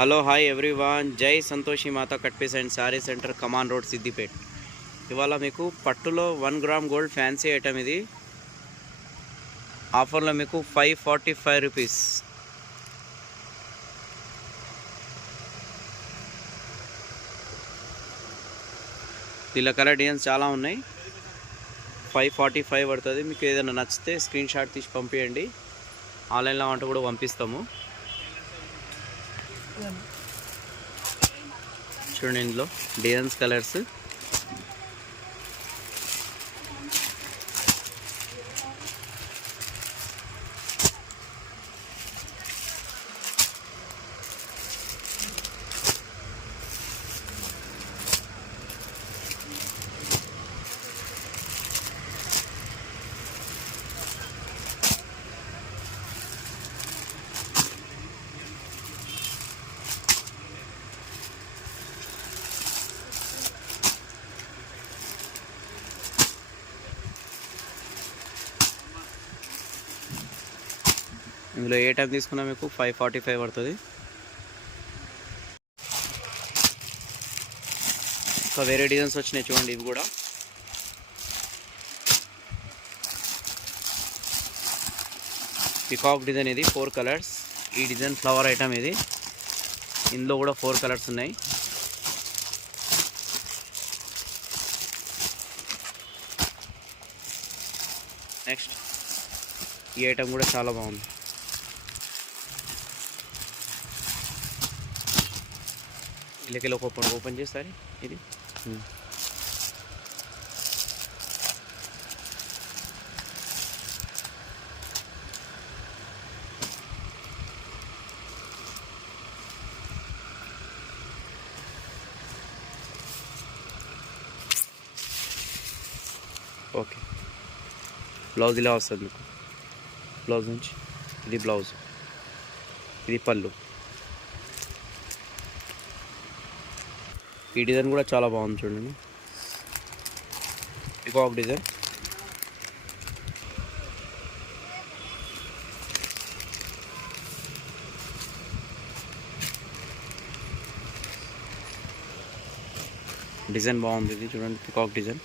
Hello hi everyone, Jai Santoshi Mata cut piece and sari centre, Kaman road, Siddipet. ఇవాళ మీకు పట్టులో 1 గ్రామ్ గోల్డ్ ఫ్యాన్సీ ఐటమ్. ఇది ఆఫర్లో మీకు 545 రూపీస్. దీనిలో కలర్ డిజైన్స్ చాలా ఉన్నాయి. 545 పడుతుంది. మీకు ఏదైనా నచ్చితే స్క్రీన్ షాట్ తీసి పంపించండి. ఆన్లైన్లో వంట కూడా పంపిస్తాము. చూడండి, ఇందులో డిజైన్స్, కలర్స్. ఇందులో ఏ టైం తీసుకున్నా మీకు 545 పడుతుంది. ఇంకా వేరే డిజైన్స్ వచ్చినాయి చూడండి. ఇవి కూడా పికాక్ డిజైన్. ఇది 4 కలర్స్. ఈ డిజైన్ ఫ్లవర్ ఐటమ్. ఇది ఇందులో కూడా 4 కలర్స్ ఉన్నాయి. నెక్స్ట్ ఈ ఐటమ్ కూడా చాలా బాగుంది. ఇళ్ళకెళ్ళి ఓపెన్ చేస్తారు. ఇది ఓకే. బ్లౌజ్ ఇలా వస్తుంది మీకు. బ్లౌజ్ నుంచి ఇది బ్లౌజ్, ఇది పళ్ళు. ఈ డిజైన్ కూడా చాలా బాగుంది చూడండి. Peacock design. డిజైన్ బాగుంది. ఇది చూడండి, పికాక్ డిజైన్.